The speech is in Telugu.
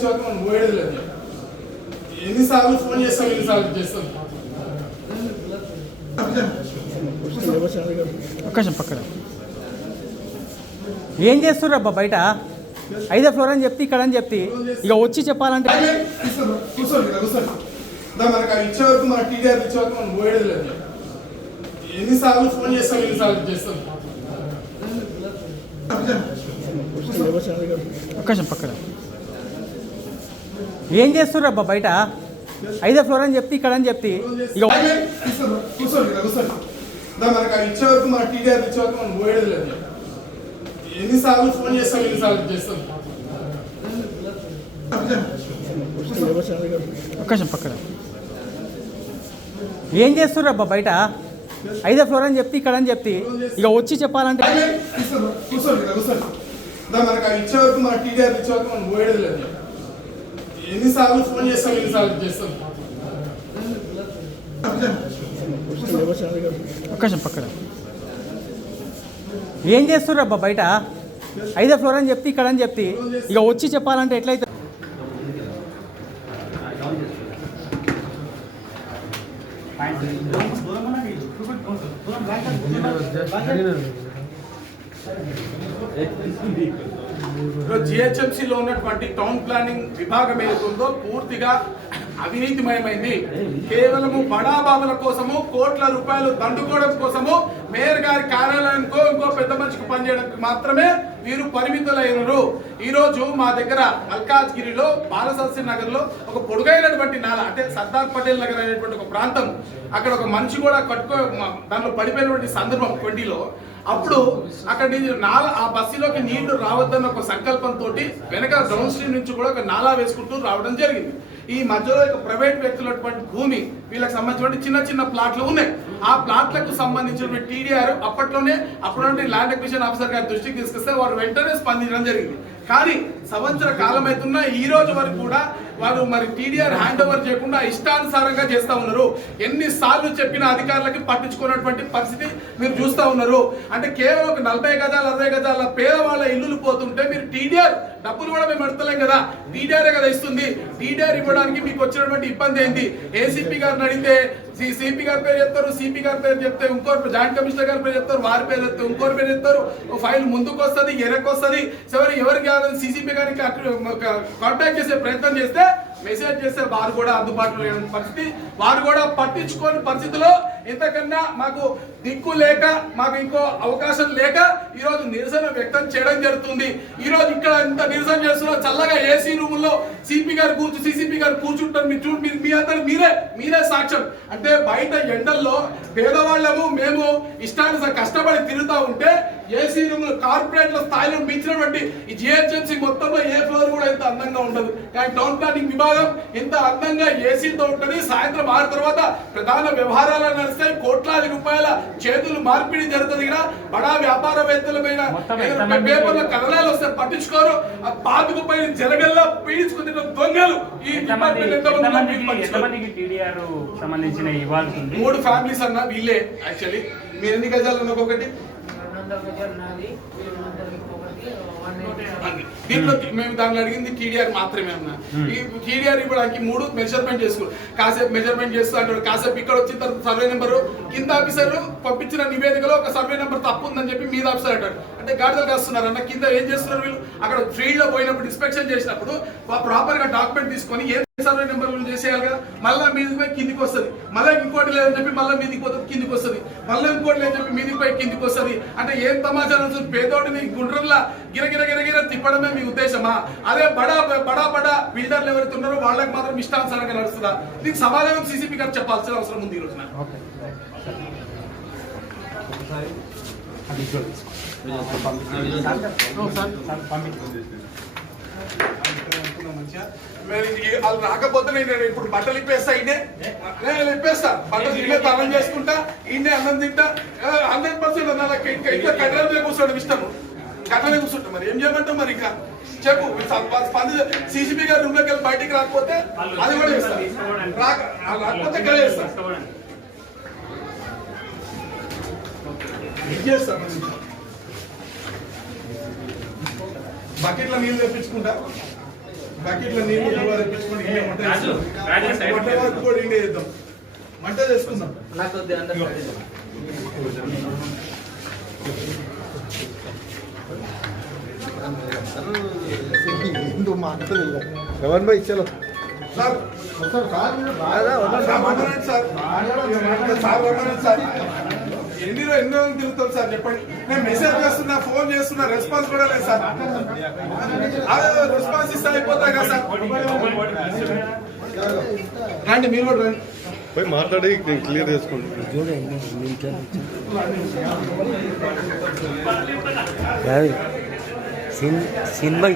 ఇచ్చాక మనం పోయేది లేదు. ఎన్నిసార్లు ఫోన్ చేస్తాం, ఎన్నిసార్లు చేస్తాం. అవకాశం పక్కన ఏం చేస్తుర్రు అబ్బా బయట 5వ ఫ్లోర్ అని చెప్తే ఇక్కడ అని చెప్తే ఇక వచ్చి చెప్పాలంటే కూర్చోండి మనకు ఇచ్చే వరకు మన టీడీఆర్ ఇచ్చే వరకు మనం పోయేది లేదు. ఎన్నిసార్లు ఫోన్ చేస్తాం, ఎన్నిసార్లు చేస్తాం. అవకాశం పక్కన ఏం చేస్తుర్రు అబ్బా బయట 5వ ఫ్లోర్ అని చెప్తే ఇక్కడ అని చెప్తే ఇక కూర్చోండి మనకు ఇచ్చే వరకు మన టీడీఆర్ ఇచ్చే వరకు మనం పోయేది లేదు. ఎన్నిసార్లు ఫోన్ చేస్తాం, ఎన్నిసార్లు చేస్తాం. అవకాశం పక్కన ఏం చేస్తుర్రు అబ్బా బయట 5వ ఫ్లోర్ అని చెప్తే ఇక్కడ అని చెప్తే ఇక వచ్చి చెప్పాలంటే కూర్చోండి మనకు ఇచ్చే వరకు మన టీడీఆర్ ఇచ్చే వరకు మనం పోయేది లేదు. ఎన్నిసార్లు ఫోన్ చేస్తాం, ఎన్నిసార్లు చేస్తాం. అవకాశం పక్కన ఏం చేస్తుర్రు అబ్బా బయట 5వ ఫ్లోర్ అని చెప్తే ఇక్కడ అని చెప్తే ఇక వచ్చి చెప్పాలంటే ఎట్లయితే జిహెచ్ఎంసీలో ఉన్నటువంటి టౌన్ ప్లానింగ్ విభాగం ఏదైతుందో పూర్తిగా అవినీతిమయమైంది. కేవలము బడాబాబుల కోసము కోట్ల రూపాయలు దండుకోవడం కోసము మేయర్ గారి కార్యాలయానికో ఇంకో పెద్ద మనిషికి పనిచేయడానికి మాత్రమే వీరు పరిమితులైనరు. ఈరోజు మా దగ్గర మల్కాజ్గిరిలో బాలసరస్వతి నగర్ లో ఒక పొడుగైనటువంటి నాల అంటే సర్దార్ పటేల్ నగర్ అనేటువంటి ఒక ప్రాంతం, అక్కడ ఒక మనిషి కూడా దాంట్లో పడిపోయినటువంటి సందర్భం 20లో. అప్పుడు అక్కడ ఆ బస్సులోకి నీళ్లు రావద్దన్న ఒక సంకల్పంతో వెనక డౌన్ స్ట్రీమ్ నుంచి కూడా ఒక నాలా వేసుకుంటూ రావడం జరిగింది. ఈ మధ్యలో ప్రైవేట్ వ్యక్తులటువంటి భూమి వీళ్ళకి సంబంధించిన చిన్న చిన్న ప్లాట్లు ఉన్నాయి. ఆ ప్లాట్లకు సంబంధించిన టీడీఆర్ అప్పట్లోనే అప్పుడుంటే ల్యాండ్ అక్విజిషన్ ఆఫీసర్ గారి దృష్టికి తీసుకొస్తే వారు వెంటనే స్పందించడం జరిగింది. కానీ సంవత్సర కాలం అవుతున్నా ఈ రోజు వరకు కూడా వారు మరి టీడీఆర్ హ్యాండ్ ఓవర్ చేయకుండా ఇష్టానుసారంగా చేస్తూ ఉన్నారు. ఎన్నిసార్లు చెప్పిన అధికారులకి పట్టించుకున్నటువంటి పరిస్థితి మీరు చూస్తూ ఉన్నారు. అంటే కేవలం ఒక 40 గజాలు 60 గజాల పేదవాళ్ళ ఇల్లులు పోతుంటే మీరు టీడీఆర్ డబ్బులు కూడా మేము అడతలేం కదా, టీడీఆర్ కదా ఇస్తుంది. టీడీఆర్ ఇవ్వడానికి మీకు వచ్చినటువంటి ఇబ్బంది ఏంటి? ఏసీపీ గారిని అడిగితే సిపి గారి పేరు చెప్తారు, సిపి గారి పేరు చెప్తే ఇంకోరు జాయింట్ కమిషనర్ గారి పేరు చెప్తారు, వారి పేరు చెప్తే ఇంకోరు పేరు చెప్తారు. ఫైల్ ముందుకు వస్తుంది, ఎరకు వస్తుంది. ఎవరికి సిసిపి గారికి కాంటాక్ట్ చేసే ప్రయత్నం చేస్తే మెసేజ్ చేస్తే వారు కూడా అందుబాటులో లేని పరిస్థితి, వారు కూడా పట్టించుకోని పరిస్థితిలో ఇంతకన్నా మాకు దిక్కు లేక మాకు ఇంకో అవకాశం లేక ఈరోజు నిరసన వ్యక్తం చేయడం జరుగుతుంది. ఈరోజు ఇక్కడ ఇంత నిరసన చేస్తున్నా చల్లగా ఏసీ రూముల్లో సిపి గారు సిసిపి గారు కూర్చుంటారు. మీ అందరూ మీరే సాక్ష్యం. అంటే బయట ఎండల్లో పేదవాళ్ళము మేము ఇష్టాన్ని కష్టపడి తిరుగుతూ ఉంటే ఏసీ రూములు కార్పొరేట్ల స్థాయిలో మించినటువంటి ఈ జిహెచ్ఎంసీ మొత్తంలో ఏ ఫ్లోర్ కూడా ఇంత అందంగా ఉండదు. కానీ టౌన్ ప్లానింగ్ విభాగం ఇంత అందంగా ఏసీతో ఉంటుంది. సాయంత్రం 6 తర్వాత ప్రధాన వ్యవహారాలు నడుస్తాయి. కోట్లాది రూపాయల చేతులు మార్పిడి జరుగుతుంది. ఇక్కడ బడా వ్యాపారవేత్తల మీద పేపర్ల కథనాలు వస్తే పట్టించుకోరు. ఆ పాతుకు పైన జరగల్లా పీడించుకుని దొంగలు ఈ సంబంధించిన 3 ఫ్యామిలీస్ అన్న వీళ్ళే. యాక్చువల్లీ మీరు ఎన్ని గజాలు ఉన్న ఒకటి దీంట్లో మేము దాన్ని అడిగింది టీడీఆర్ మాత్రమే అన్నా. ఈ టీడీఆర్ ఇవ్వడానికి 3 మెజర్మెంట్ చేసుకోరు. కాసేపు మెజర్మెంట్ చేస్తూ అంటారు, కాసేపు ఇక్కడ వచ్చిన తర్వాత సర్వే నెంబరు కింద ఆఫీసర్ పంపించిన నివేదికలో ఒక సర్వే నెంబర్ తప్పు ఉందని చెప్పి మీద ఆఫీసర్ అంటారు. అంటే గాడిదలు కాస్తున్నారు అన్న. కింద ఏం చేస్తున్నారు వీళ్ళు? అక్కడ ఫీల్డ్ లో పోయినప్పుడు ఇన్స్పెక్షన్ చేసినప్పుడు ప్రాపర్ గా డాక్యుమెంట్ తీసుకొని ఏ సర్వే నెంబర్లు చేసేయాలి కదా. మళ్ళీ మీదికి పోయి కిందికి వస్తుంది, మళ్ళీ ఇంకోటి లేదని చెప్పి మళ్ళీ మీదికి పోతే కిందికి వస్తుంది, మళ్ళీ ఇంకోటి లేదని చెప్పి మీదికి పోయి కిందికి వస్తుంది. అంటే ఏం సమాచారం? పేదోడిని గుండ్రంలా గిరగిర తిప్పడమే మీ ఉద్దేశమా? అదే బడా బిల్డర్లు ఎవరైతే ఉన్నారో వాళ్ళకి మాత్రం ఇష్టానుసారంగా నడుస్తుందా? దీనికి సమాధానం సిసిపి గారు చెప్పాల్సిన అవసరం ఉంది ఈ రోజున. వాళ్ళు రాకపోతే నేను ఇప్పుడు బట్టలు ఇప్పేస్తా, ఇప్పేస్తా బట్టలు ఇల్లే తరం చేసుకుంటా, ఇన్నే అన్నం తింటా. 100% అన్న ఇంకా కట్టలే కూర్చోవడం ఇష్టము, కట్టలే కూర్చుంటాం. మరి ఏం చేయమంటాం? మరి ఇంకా చెప్పు. సిసిపి గారు రూమ్ లోకి వెళ్ళి బయటికి రాకపోతే అది కూడా ఇస్తాను, రాకపోతే ఇక్కడ చేస్తాను. బకెట్లో నీళ్ళు తెప్పించుకుంటా. బకెట్లో నీళ్ళు తెప్పించుకొని ఇంకే మంట చేసుకుందాం. మంట వరకు కూడా ఇంకే చేద్దాం. మంట చేసుకుందాం. रमन भाई चलो సార్ రమ్మనండి సార్. ఎన్ని రోజులు తిరుగుతాం సార్ చెప్పండి. నేను మెసేజ్ చేస్తున్నా, ఫోన్ చేస్తున్నా, రెస్పాన్స్ కూడా లేదు సార్. అదే రెస్పాన్స్ ఇస్తే అయిపోతా కదా సార్. రండి మీరు కూడా రండి. भाई మాట్లాడి క్లియర్ చేసుకోండి सीन भाई